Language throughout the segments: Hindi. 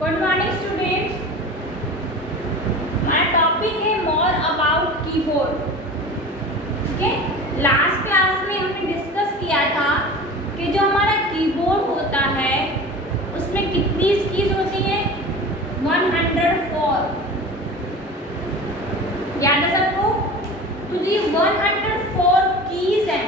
Good morning students. हमारा टॉपिक है मोर अबाउट कीबोर्ड। ठीक है, लास्ट क्लास में हमने डिस्कस किया था कि जो हमारा कीबोर्ड होता है उसमें कितनी कीज होती हैं? 104। याद है सबको? तो जी 104 कीज हैं।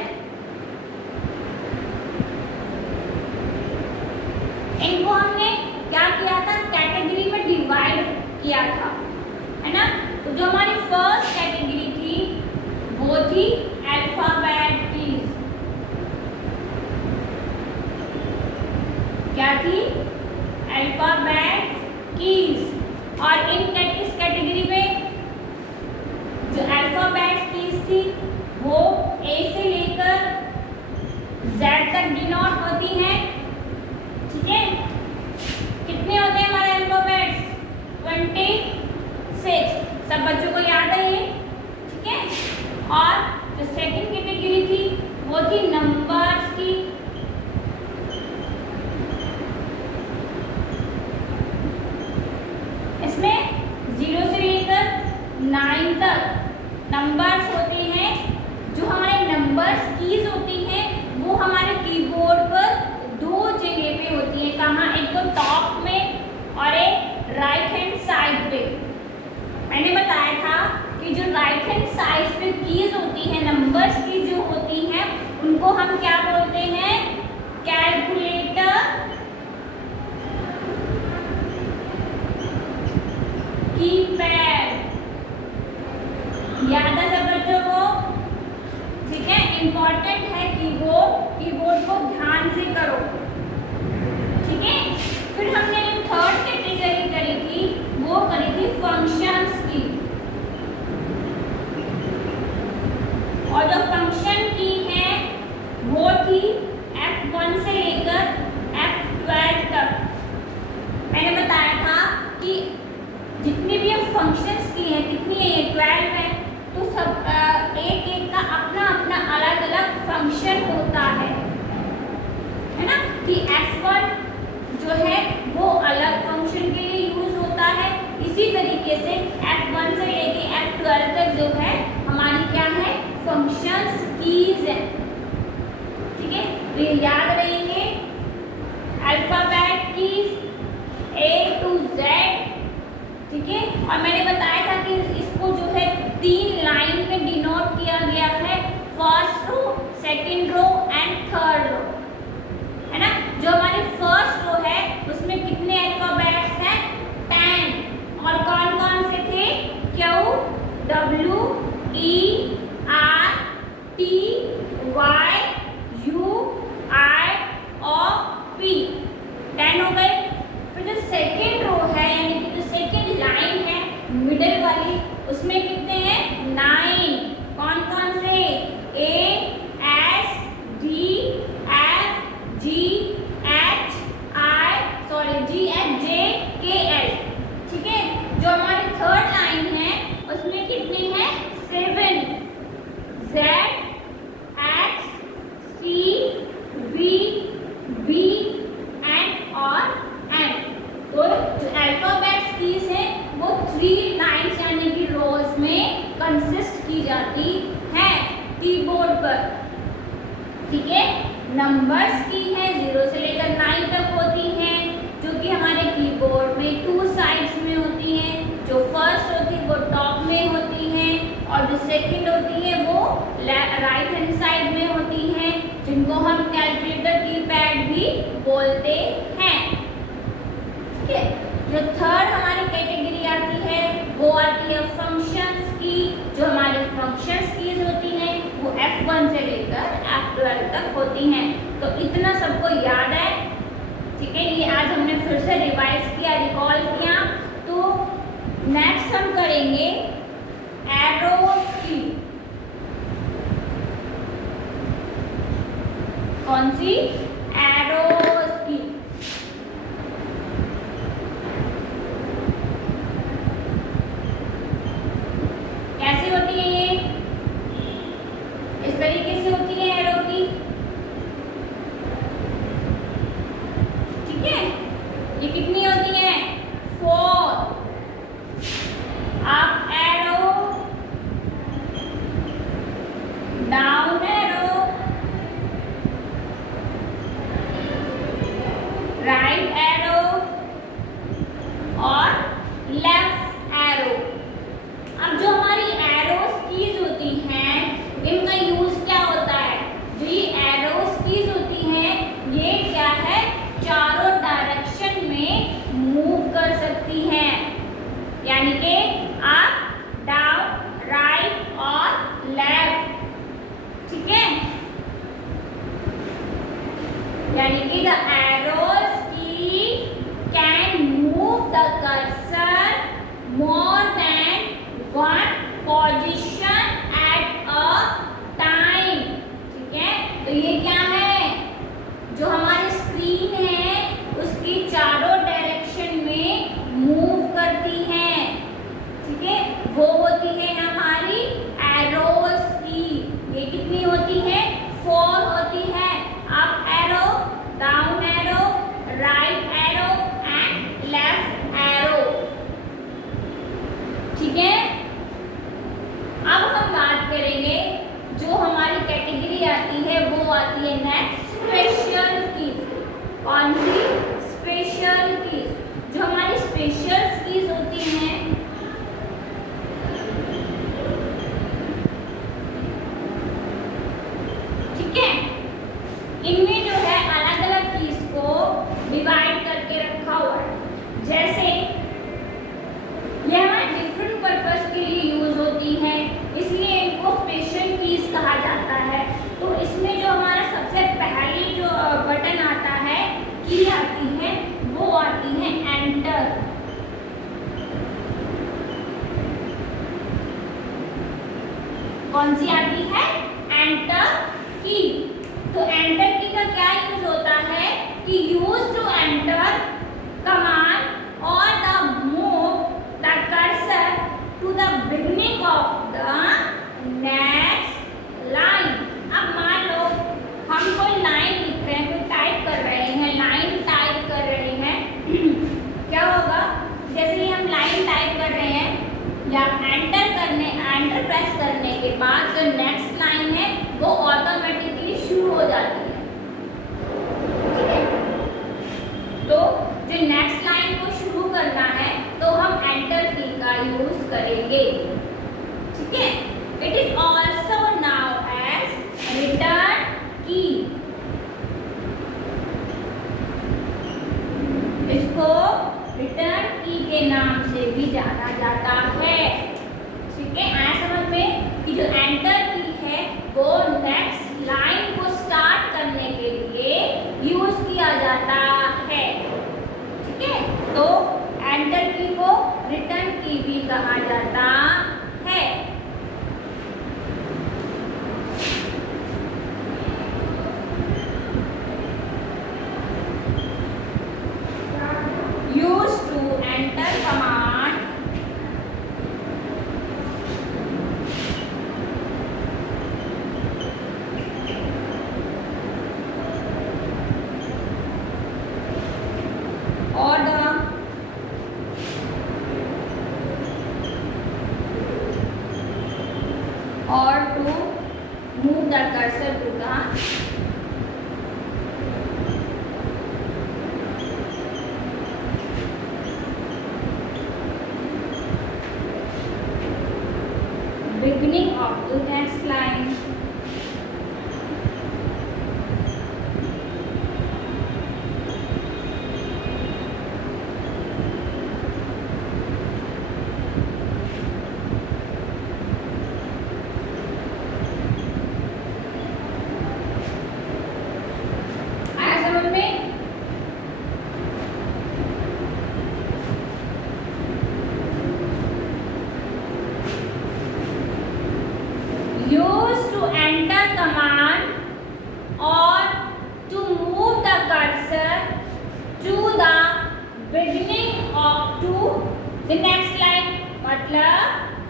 इनको हमने क्या किया था? कैटेगरी में डिवाइड किया था, है ना। तो जो हमारी फर्स्ट कैटेगरी थी वो थी अल्फाबेट कीज। क्या थी? Alphabet keys. और इस कैटेगरी में जो अल्फाबेट कीज थी वो ए से लेकर जेड तक डिनोट होती हैं। ठीक है, कितने होते हैं हमारे अल्फाबेट्स? 26। सब बच्चों को याद है ये? ठीक है। और जो सेकंड कैटेगरी थी वो थी नंबर्स की। इसमें 0 से लेकर 9 तक नंबर्स होते हैं। जो हमारे नंबर्स कीज होती हैं वो हमारे कीबोर्ड पर दो जगह पे होती है। कहाँ? एक तो टॉप में और एक राइट हैंड साइड पे। मैंने बताया था कि जो राइट हैंड साइड पे कीज होती हैं, नंबर्स की जो होती हैं, उनको हम क्या बोलते हैं? Calculator, keypad. याद है सब बच्चों को? ठीक है, इंपॉर्टेंट है कीबोर्ड को ध्यान से करो। ठीक है। फिर हमने जो थर्ड कैटेगरी करी थी वो करी थी फंक्शंस की। और जो फंक्शन की है वो थी F1 से लेकर F12 तक। मैंने बताया था कि जितनी भी हम फंक्शंस की हैं, कितनी है ये? 12 है। तो सब एक एक का अपना अपना अलग अलग फंक्शन होता है ना। कि F1 जो है वो अलग फंक्शन के लिए यूज होता है। इसी तरीके से F1 से लेके F12 तक जो है हमारी क्या है? फंक्शंस कीज है। ठीक है, तो ये याद रहेंगे। Alphabet keys A to Z। ठीक है, और मैंने बताया था कि इसको जो है 3 लाइन में डिनोट किया गया है, first row, second row and third row, है ना। जो हमारी फर्स्ट रो है उसमें कितने अल्फाबेट्स हैं? 10। और कौन कौन से थे? Q, W, E, R, T, Y, U, I और P। 10 हो गए। फिर जो सेकेंड रो है यानी कि जो सेकेंड लाइन है मिडिल वाली, उसमें कितने हैं? 9। कौन कौन से? A, S, D, F, G, H, G, H, J, K, L। ठीक है, जो हमारी थर्ड लाइन है उसमें कितनी है? 7। Z, X, C, V, B and और N। तो जो अल्फाबेट्स कीज है वो 3 लाइन्स यानी कि रोज में कंसिस्ट की जाती है कीबोर्ड पर। ठीक है, नंबर्स की है 0 से लेकर 9 तक होती हैं, जो कि हमारे कीबोर्ड में 2 साइड्स में होती हैं। जो फर्स्ट होती है वो टॉप में होती हैं और जो सेकंड होती है वो राइट हैंड साइड में होती हैं, जिनको हम कैलकुलेटर कीपैड भी बोलते हैं। ठीक है, जो थर्ड हमारी कैटेगरी आती है वो आती है फंक्शंस की। जो हमारे फंक्शंस कीज होती हैं वो F1 से लेकर F12 तक होती हैं। तो इतना सबको याद है? ठीक है, ये आज हमने फिर से रिवाइज किया, रिकॉल किया। तो नेक्स्ट हम करेंगे एरोज की। कौन सी? एरोज की। कैसी होती है ये? इस तरीके से होती है एरो की। ठीक है, ये कितनी होती है? यानी कि अप, डाउन, राइट और लेफ्ट, ठीक है। यानी कि द एरोज की can move the cursor more than one position at a time, ठीक है। तो ये क्या है, जो हमारी स्क्रीन है उसकी चारों डायरेक्शन में मूव करती है, ठीक है। वो होती है हमारी एरोज की। ये कितनी होती है, 4 होती है। Up arrow, down arrow, right arrow and left arrow, ठीक है। अब हम बात करेंगे जो हमारी कैटेगरी आती है, वो आती है नेक्स्ट स्पेशल कीज। कौन सी, स्पेशल कीज। जो हमारी स्पेशल कीज होती हैं, ठीक है, इनमें जो है अलग अलग कीज को डिवाइड करके रखा हुआ है। जैसे ये हमारे डिफरेंट पर्पस के लिए यूज होती है, इसलिए इनको स्पेशल कीज कहा जाता है। तो इसमें जो हमारा सबसे पहली जो बटन आता है, की आती है, वो आती है एंटर। कौन सी आती है, एंटर की। तो एंटर की का क्या यूज होता है कि यूज टू एंटर कमांड और the move the cursor to the beginning of the next line. अब मान लो हम कोई लाइन लिख रहे हैं, कोई टाइप कर रहे हैं, लाइन टाइप कर रहे हैं क्या होगा, जैसे ही हम लाइन टाइप कर रहे हैं या एंटर प्रेस करने के बाद जो नेक्स्ट लाइन है वो ऑटोमेटिकली शुरू हो जाती है, ठीक है। तो जो नेक्स्ट लाइन को शुरू करना है तो हम एंटर की का यूज करेंगे, ठीक है। It is also known as return key. इसको रिटर्न की के नाम से भी जाना जाता है, ठीक है। आया समझ में कि जो एंटर की है वो नेक्स्ट लाइन को स्टार्ट करने के लिए यूज किया जाता है, ठीक है। तो एंटर की को रिटर्न की भी कहा जाता है। Use to enter command or to move the cursor to the beginning of the next line. Use to enter command or to move the cursor to the beginning of to the next line। मतलब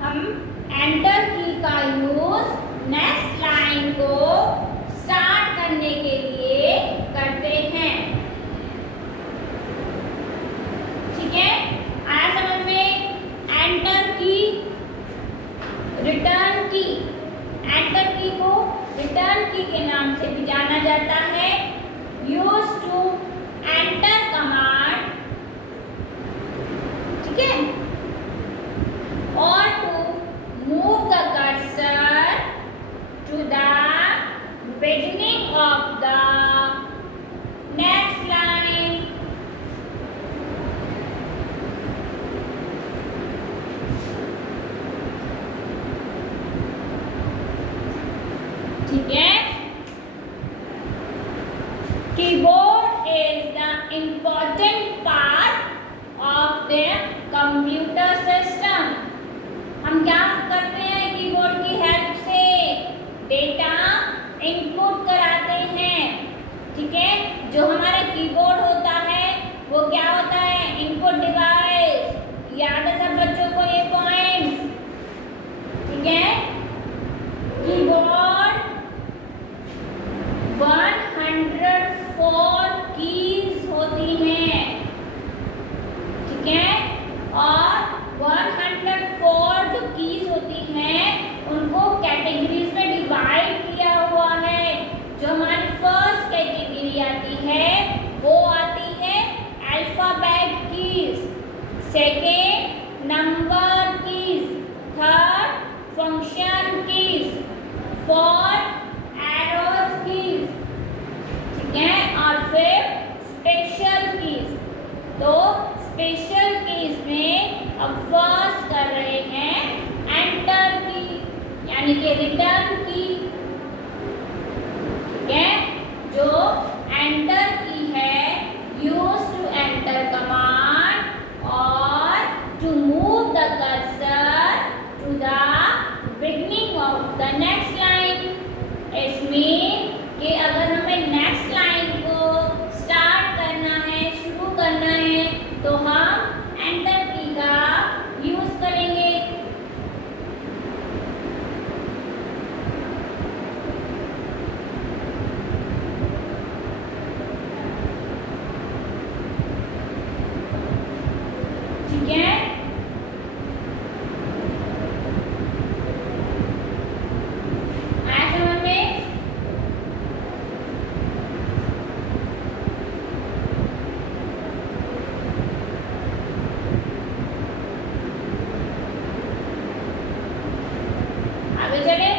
हम enter की का यूज नेक्स्ट लाइन को स्टार्ट करने के लिए करते हैं, ठीक है। आया समझ में, एंटर की, रिटर्न की। एंटर की को रिटर्न की के नाम से भी जाना जाता है। यूज टू एंटर कमांड, ठीक है, और to move the cursor keys, second number keys, third function keys, fourth arrows keys, ठीक है, और फिर स्पेशल कीज। तो स्पेशल कीज में अब फर्स्ट कर रहे हैं एंटर की, यानी कि रिटर्न की, ठीक है। जो एंटर की है, यूज टू एंटर कमांड और to move the cursor to the beginning of the next line. इसमें कि अगर हमें नेक्स्ट लाइन को स्टार्ट करना है, शुरू करना है, तो हम एंटर की का यूज करेंगे। ठीक है, समझ में? आगे चले।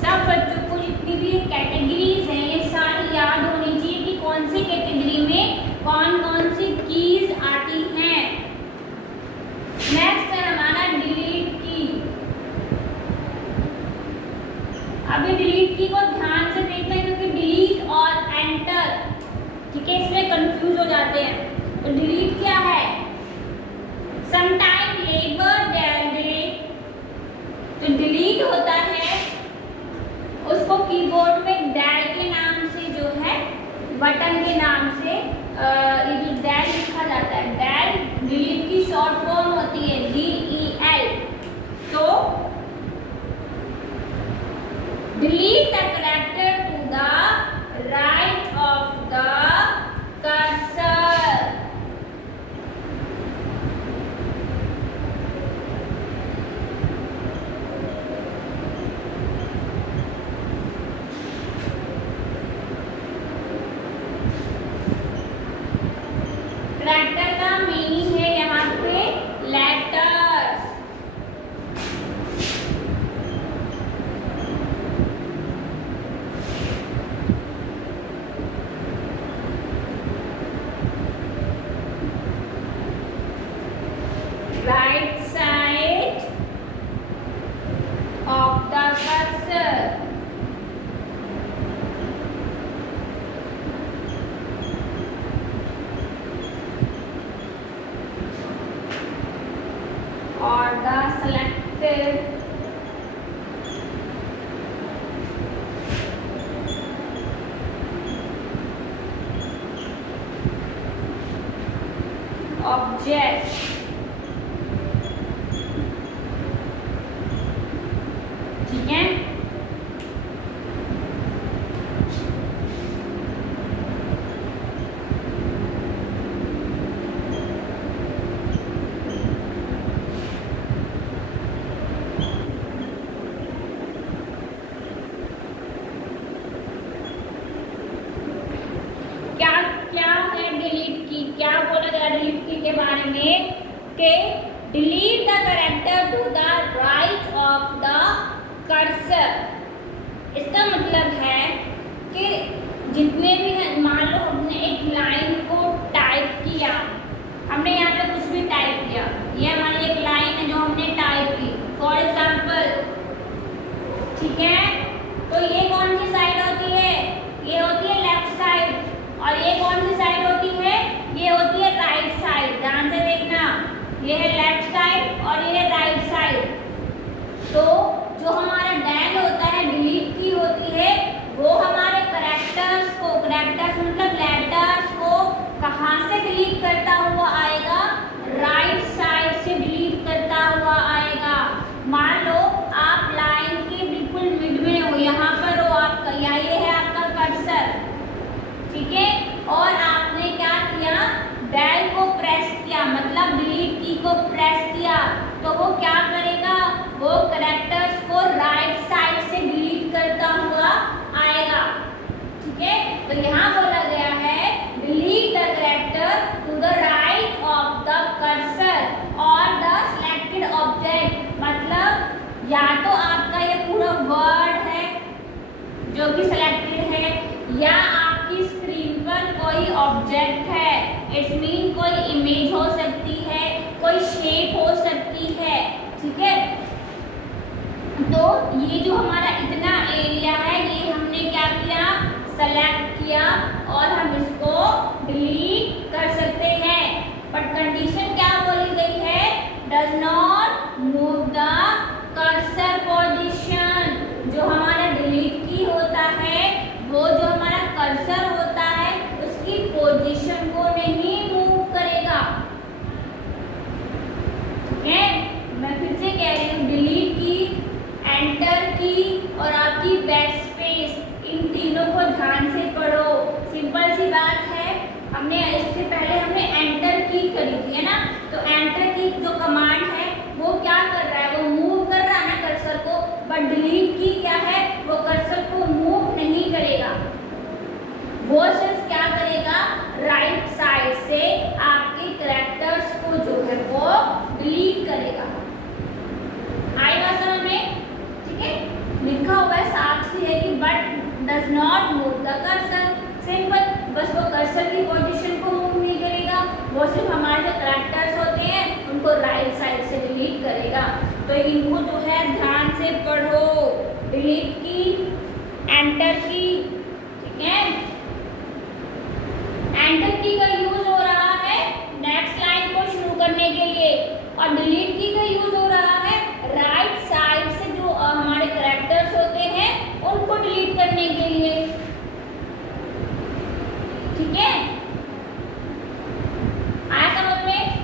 सब बच्चों को जितनी भी कैटेगरीज हैं ये सारी याद होनी चाहिए कि कौन सी कैटेगरी में कौन कौन सी कीज आती हैं। नेक्स्ट है हमारा डिलीट की। अभी डिलीट की को ध्यान से देखना है क्योंकि डिलीट और एंटर, ठीक है, इसमें कंफ्यूज हो जाते हैं। तो डिलीट क्या है? Sometime labelled Del delete. तो डिलीट होता है, उसको कीबोर्ड में डेल के नाम से जो है बटन के नाम से डेल लिखा जाता है। डेल डिलीट की शॉर्ट फॉर्म होती है DEL। तो delete the character to the right of the cursor. Character का मीनिंग है यहाँ पे letters. Right side of the cursor. or the selected object। ठीक है, क्या बोला गया डिलीट की के बारे में कि delete the character to the right of the cursor. इसका मतलब है कि जितने भी हैं, मान लो हमने एक लाइन को टाइप किया, हमने यहाँ पे कुछ भी टाइप किया, ये हमारी एक लाइन है जो हमने टाइप की, फॉर एग्जाम्पल, ठीक है। तो ये कौन सी साइड होती है? ये होती है लेफ्ट साइड। और ये कौन सी साइड होती है? ये होती है राइट साइड। ध्यान से देखना, ये है लेफ्ट साइड और ये है राइट साइड। तो जो हमारा डेल होता है, डिलीट की होती है, या आपकी स्क्रीन पर कोई ऑब्जेक्ट है, इट्स मीन कोई इमेज हो सकती है, कोई शेप हो सकती है, ठीक है। तो ये जो हमारा इतना एरिया है ये हमने क्या किया, सेलेक्ट किया और हम इसको डिलीट कर सकते हैं। बट कंडीशन क्या बोली गई है, does not move the cursor position. जो हमारा डिलीट की होता है वो जो हमारा कर्सर होता है उसकी पोजीशन को नहीं मूव करेगा, ठीक है। मैं फिर से कह रही हूँ, डिलीट की, एंटर की और आपकी बैकस्पेस, इन तीनों को ध्यान से पढ़ो। सिंपल सी बात है, हमने इससे पहले हमने एंटर की करी थी, है ना। तो एंटर की जो कमांड है वो क्या कर रहा है, वो मूव कर रहा है ना कर्सर को। बट डिलीट की क्या है, वो कर्सर को मूव नहीं करेगा, वो सिर्फ क्या करेगा, राइट साइड से आपके कैरेक्टर्स को जो है वो डिलीट करेगा। आई बात समझ में, ठीक है। लिखा हुआ है साफ सी है कि but does not move the cursor, simple, बस वो कर्सर की पोजीशन को मूव नहीं करेगा, वो सिर्फ हमारे जो कैरेक्टर्स होते हैं उनको राइट साइड से डिलीट करेगा। तो इनको जो है ध्यान से पढ़ो, डिलीट की, एंटर की, ठीक है। एंटर की का यूज हो रहा है नेक्स्ट लाइन को शुरू करने के लिए और डिलीट की का यूज हो रहा है राइट साइड से जो हमारे कैरेक्टर्स होते हैं उनको डिलीट करने के लिए, ठीक है। आया समझ में?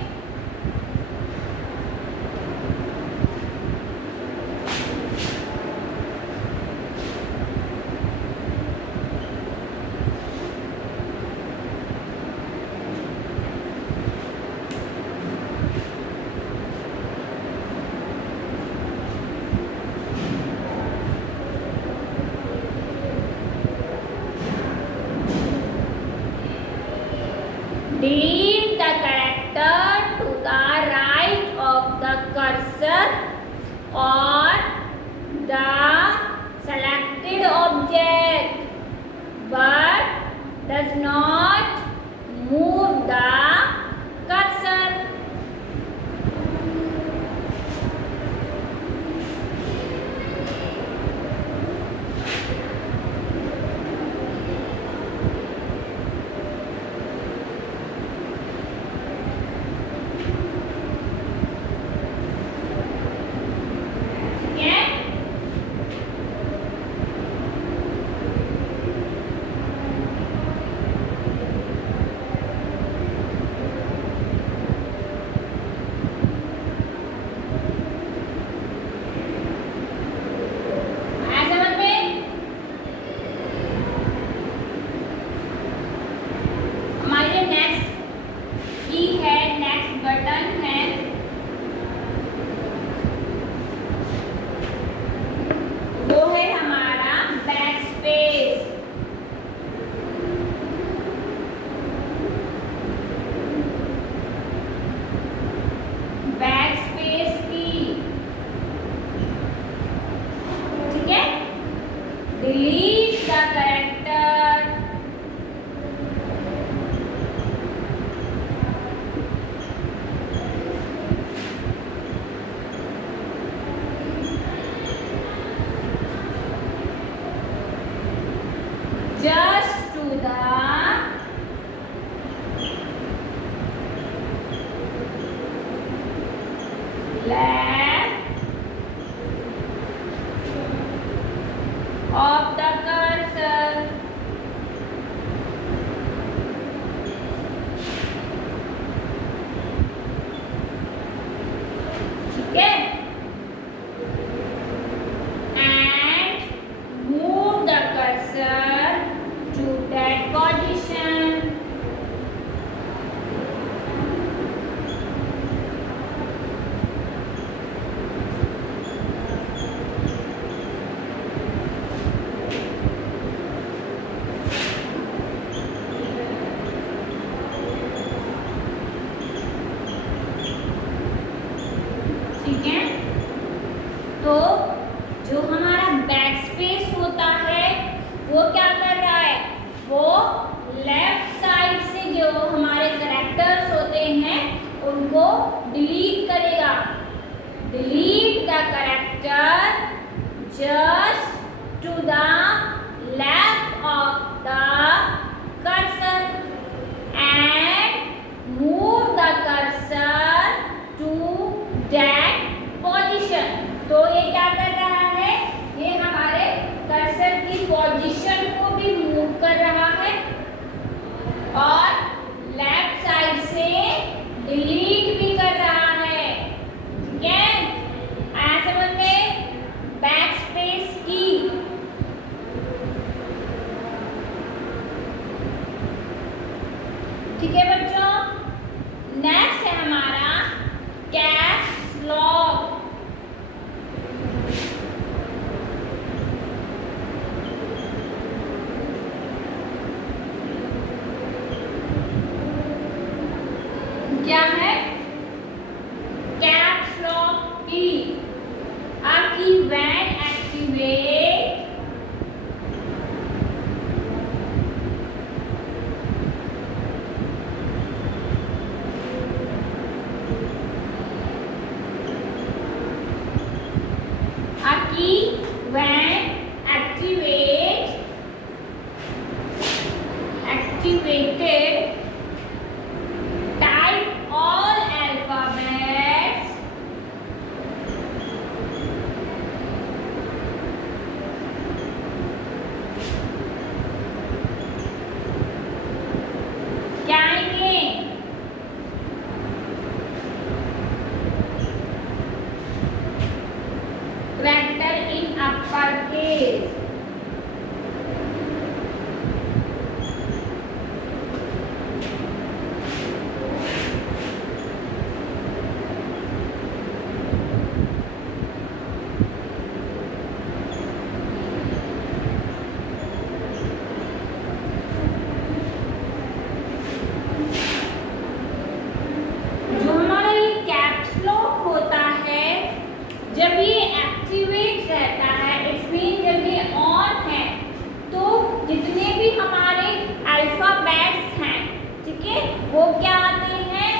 Delete the character to the right of the cursor or the selected object, but does not move the cursor. Delete the character. Just to the left of the cursor. ठीक है, and move the cursor to that body. Character just to the left of the cursor and move the cursor to that position. तो ये क्या कर रहा है, ये हमारे कर्सर की पोजीशन को भी मूव कर रहा है और लेफ्ट साइड से डिलीट भी कर रहा है. ठीक है, आया समझ में? बैक स्पेस की. ठीक है बच्चों, नेक्स्ट है हमारा कैप्स लॉक. क्या है? कैप्स लॉक की. आपकी when activate आपकी when activated type all alphabets क्या आएंगे? Character in uppercase. जो हमारा ये कैप्स लॉक होता है, जब ये एक्टिवेट रहता है, इट्स मीन जब ये ऑन है, तो जितने भी हमारे अल्फाबेट्स हैं, ठीक है, वो क्या आते हैं?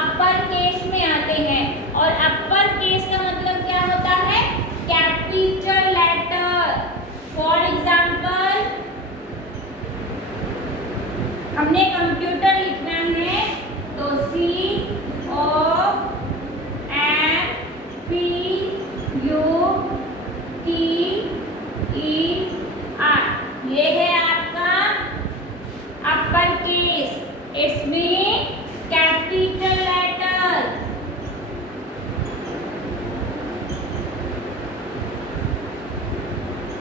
अपर केस में आते हैं. और अपर केस का मतलब क्या होता है? Capital letter. फॉर एग्जाम्पल, हमने कंप्यूटर लिखना है तो COMPUTER, ये है आपका upper case. It's mean capital letter.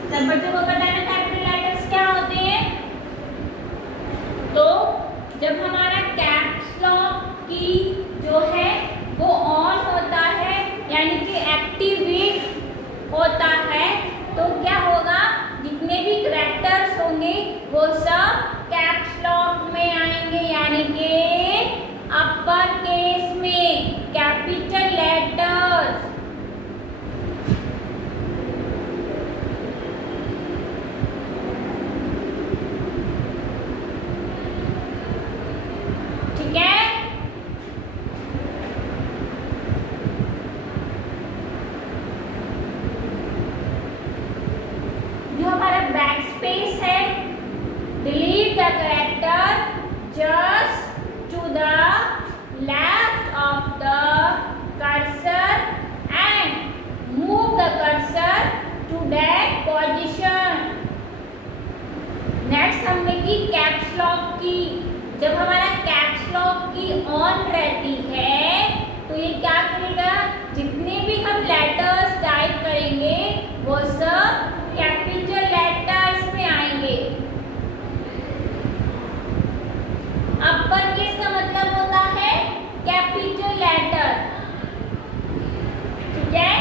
सब बच्चों को पता है कैपिटल लेटर्स क्या होते हैं? तो जब हमारा कैप्स लॉक की जो है वो ऑन होता है, यानी कि एक्टिवेट होता है, तो क्या होगा? जितने भी कैरेक्टर्स होंगे वो सब कैप्स लॉक में आएंगे, यानी कि अपर केस में, कैपिटल लेटर्स. ठीक है, जो हमारा बैक स्पेस है, delete the character just to the left of the cursor and move the cursor to that position. Next हमने की कैप्स लॉक की. जब हमारा कैप्स लॉक की ऑन रहती है, तो ये क्या करेगा? जितने भी हम लेटर्स टाइप करेंगे वो सब कैपिटल लेटर्स में आएंगे. अपर केस का मतलब होता है कैपिटल लेटर. ठीक है,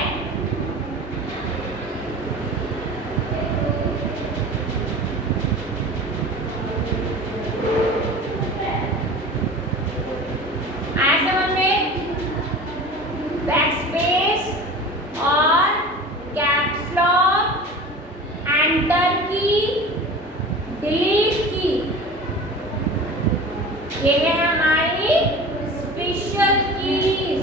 आया समझ में? बैक स्पेस और कैप्स लॉक, एंटर की, डिलीट की, ये है हमारी special keys.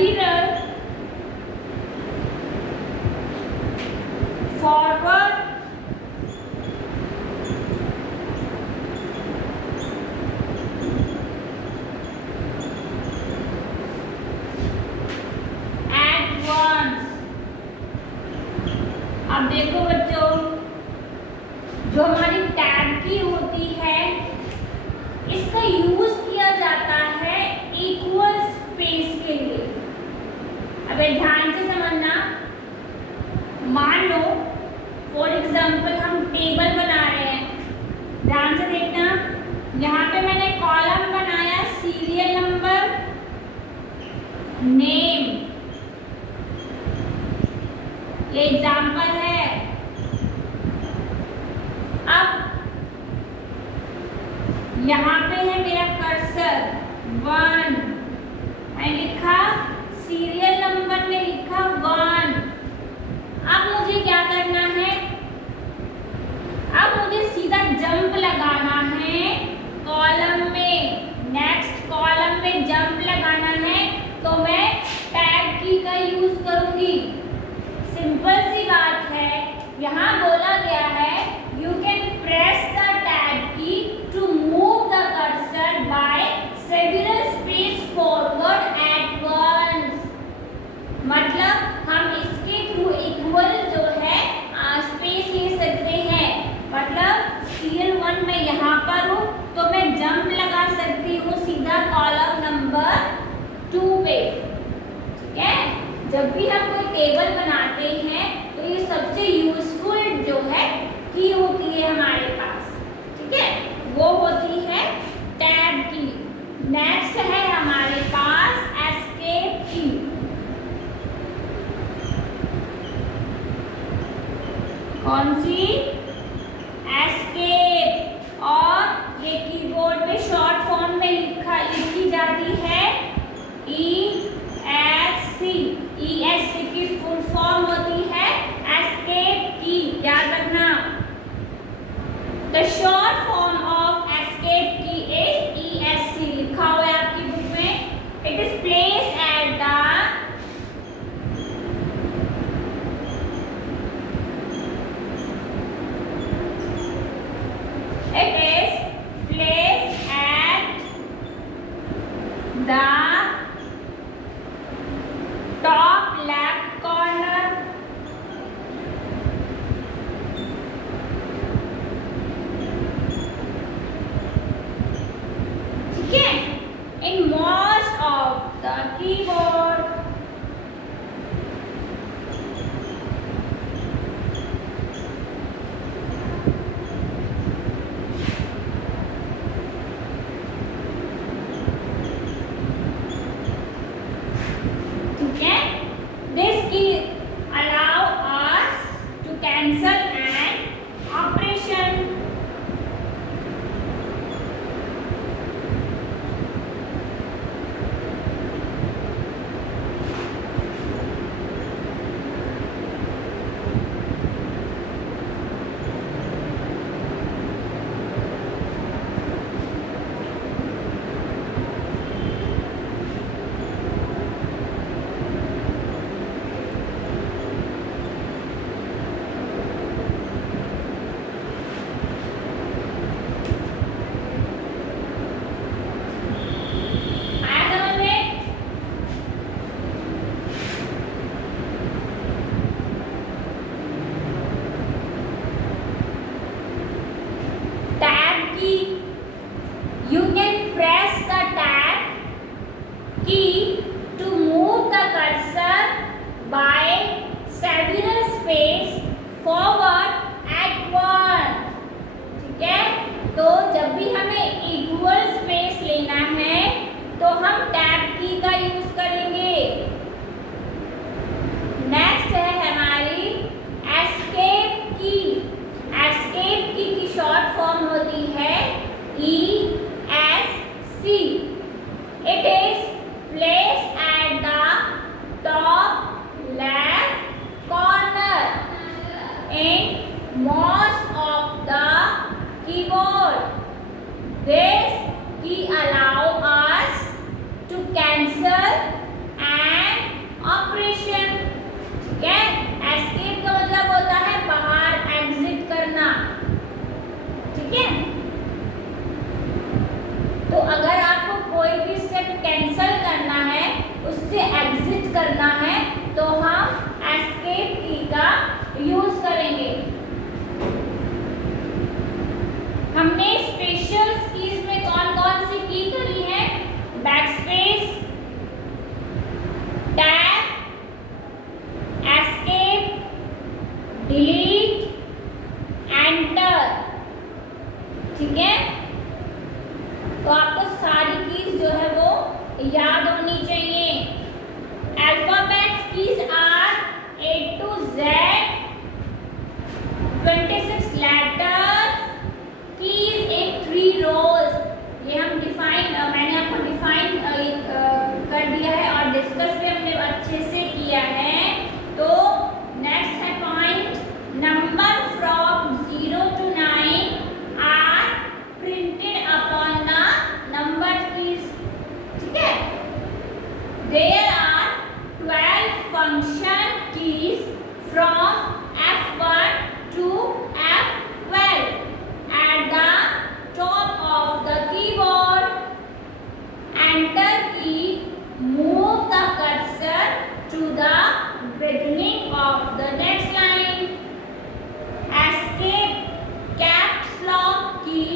several forward at once। अब देखो बच्चों, जो हमारी टैब की होती है इसका यूज किया जाता है इक्वल स्पेस के लिए। अब ध्यान से समझना, मान लो फॉर एग्जाम्पल हम टेबल बना रहे हैं, ध्यान से देखना, यहाँ पे मैंने कॉलम बनाया सीरियल नंबर, नेम, ये एग्जाम्पल है। अब यहाँ पे है मेरा कर्सर 1, मैं लिखा सीरियल नंबर में लिखा 1। अब मुझे क्या करना है, अब मुझे सीधा जंप लगाना है कॉलम में, नेक्स्ट कॉलम में जंप लगाना है, तो मैं टैब की का यूज करूंगी। सिंपल सी बात है, यहाँ बोला गया है you can press the tab key to move the cursor by several space forward at once. मतलब हम इसके थ्रू इक्वल जो है स्पेस ले सकते हैं। मतलब सीरियल 1 में यहाँ पर हूँ तो मैं जंप लगा सकती हूँ सीधा कॉलम नंबर 2 पे। ठीक है, जब भी हम कोई टेबल बनाते हैं तो ये सबसे यूजफुल जो है की होती है हमारे पास। ठीक है, वो होती है टैब की। नेक्स्ट है हमारे पास एस्केप की। कौन सी? एस्केप। और ये कीबोर्ड में शॉर्ट फॉर्म में लिखी जाती है ESC। ESC की फुल फॉर्म होती है एस्केप की, याद रखना। The short form of escape की इज ESC, लिखा हुआ है आपकी बुक में। It is place at the top left corner ठीक है, in most of the keyboard। This key allow us to cancel an operation। You can press the tab key to move the cursor by several space forward at once। ठीक है, तो जब भी हमें इक्वल स्पेस लेना है तो हम टैब की का यूज करेंगे। नेक्स्ट है हमारी एस्केप की। एस्केप की शॉर्ट फॉर्म होती है ESC। It is placed at the top left corner in most of the keyboard। This key allow us to cancel an cancel करना है, उससे एग्जिट करना है, तो हम एस्केप की का यूज करेंगे। हमने स्पेशल कीज में कौन कौन सी की करी है? Backspace, tab, escape, delete, enter. ठीक है, तो आपको सारी कीज जो है वो याद होनी चाहिए। Alphabets keys are A to Z, 26 letters, keys in 3 rows। ये हम मैंने आपको डिफाइन कर दिया है और डिस्कस भी हमने अच्छे से किया है। तो नेक्स्ट है point, number from 0 to 9 are printed upon the number keys. ठीक है, there are 12 function keys from F1 to F12 at the top of the keyboard. Enter key, move the cursor to the beginning of the next line. Escape caps lock key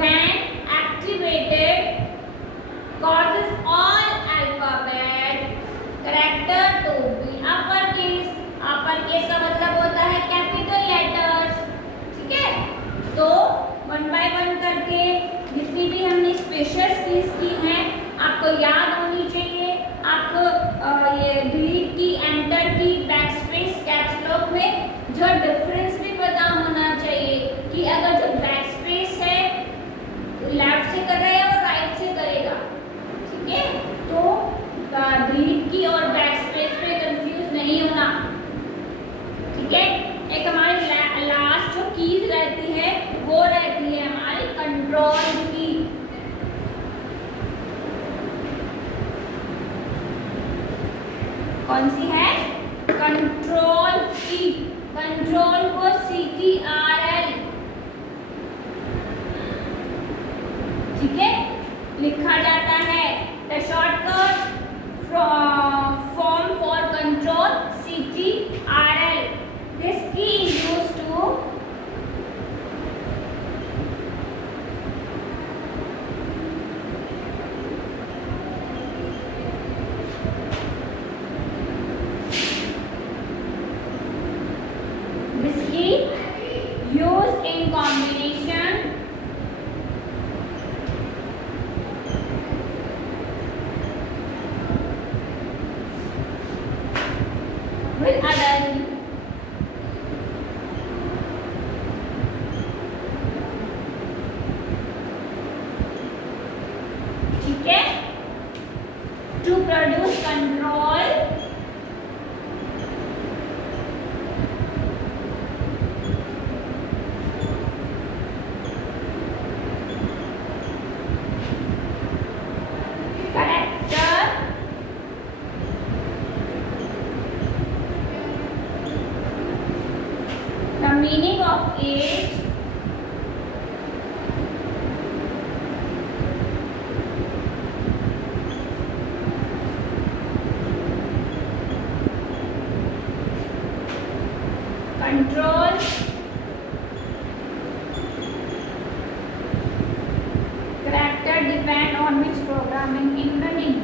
when activated causes all alphabet character to be uppercase। Uppercase का मतलब होता है कैपिटल लेटर्स। ठीक है, तो वन बाय वन करके जितनी भी हमने स्पेशल कीज की हैं आपको याद होनी चाहिए। आपको ये डिलीट की, एंटर की, बैकस्पेस, कैप्स लॉक में जो डिफरेंस भी पता होना चाहिए कि अगर जो बैकस्पेस है लेफ्ट से कर रहा है और राइट से करेगा। ठीक है, तो डिलीट की और बैकस्पेस पे कंफ्यूज नहीं होना। ठीक है, एक हमारी लास्ट जो कीज रहती है वो रहती है हमारी कंट्रोल की। कौन सी है? कंट्रोल की। कंट्रोल को CTRL, ठीक है, लिखा जाता है। The shortcut form for control CTRL। This key is used to used in combination with other। ठीक है, to produce control character the meaning of age control character depend on which programming in running।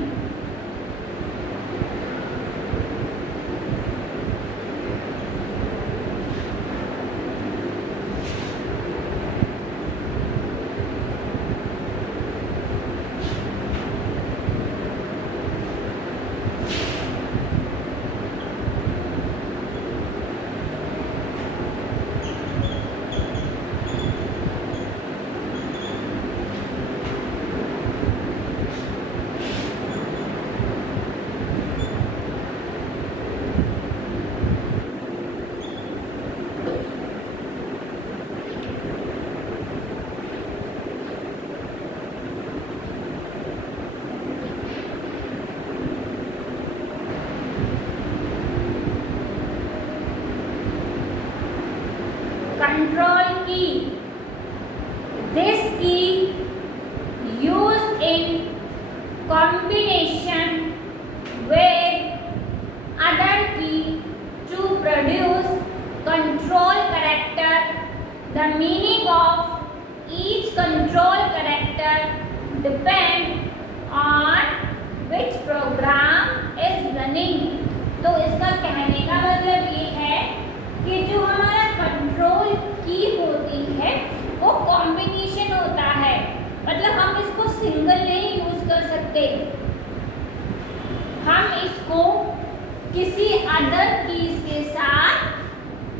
किसी अदर कीज के साथ,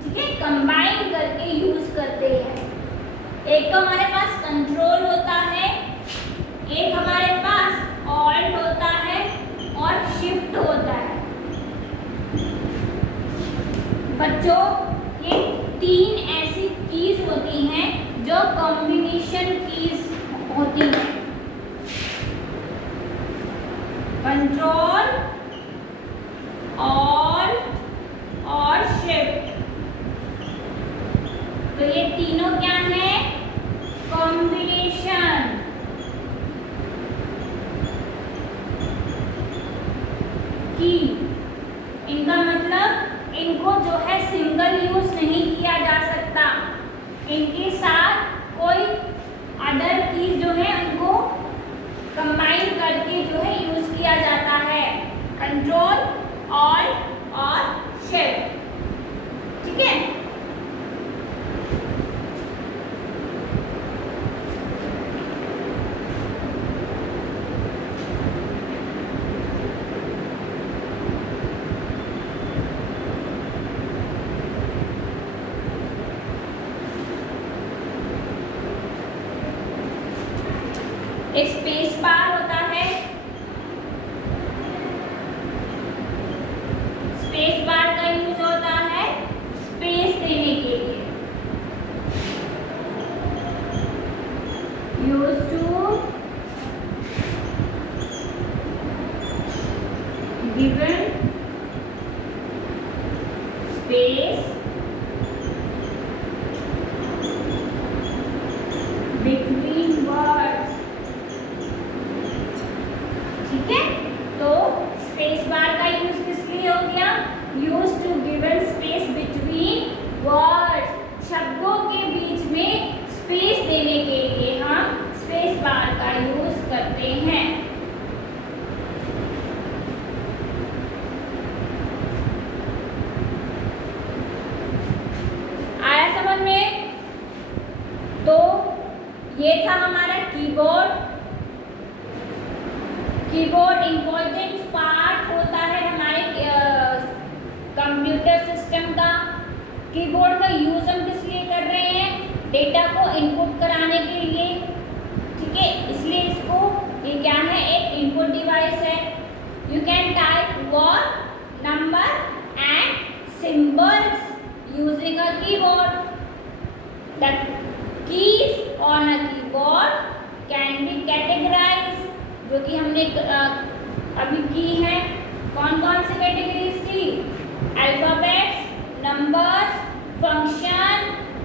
ठीक है, कंबाइन करके यूज करते हैं। एक तो हमारे पास कंट्रोल होता है, एक हमारे पास ऑल्ट होता है और शिफ्ट होता है। बच्चों, ये तीन ऐसी कीज होती हैं जो कॉम्बिनेशन कीज होती हैं। कंट्रोल, ऑल्ट और शिफ्ट। तो ये तीनों क्या है? कॉम्बिनेशन की। इनका मतलब इनको जो है सिंगल यूज नहीं किया जा सकता, इनके साथ कोई अदर कीज जो है उनको कंबाइन करके जो है यूज किया जाता है। कंट्रोल, ऑल्ट और शिफ्ट, ठीक है। एक स्पेस बार होता है। स्पेस बार का यूज होता है स्पेस देने के लिए। Use to given space between words, ठीक है। तो स्पेस बार का यूज किस लिए हो गया? Use to given space between words, शब्दों के बीच में स्पेस देने के लिए हम स्पेस बार का यूज करते हैं। आया समझ में? तो ये था हमारा कीबोर्ड। कीबोर्ड इम्पोर्टेंट पार्ट होता है हमारे कंप्यूटर सिस्टम का। कीबोर्ड का यूज हम किस लिए कर रहे हैं? डेटा को इनपुट कराने के लिए, ठीक है। इसलिए इसको, ये क्या है? एक इनपुट डिवाइस है। You can type word, number and symbols using a keyboard. The keys on a keyboard can be categorised, जो कि हमने अभी की है। कौन कौन सी कैटेगरीज थी? Alphabets, numbers, function,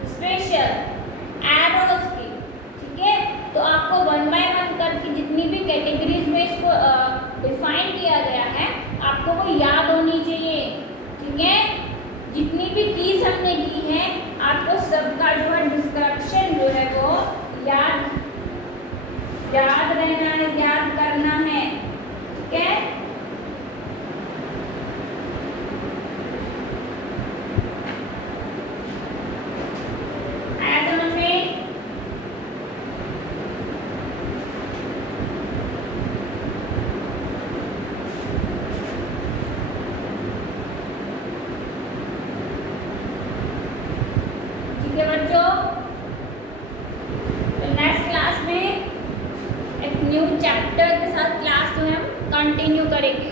special, arrows की, ठीक है। तो आपको वन बाय वन करके जितनी भी कैटेगरीज में इसको डिफाइन किया गया है, आपको वो याद होनी चाहिए, ठीक है। जितनी भी कीज हमने की है, आपको सबका जो है डिस्क्रिप्शन जो है वो याद रहना है, याद करना है, ठीक है। आया समझ में? ठीक है बच्चों, तो नेक्स्ट क्लास में न्यू चैप्टर के साथ क्लास जो है हम कंटिन्यू करेंगे।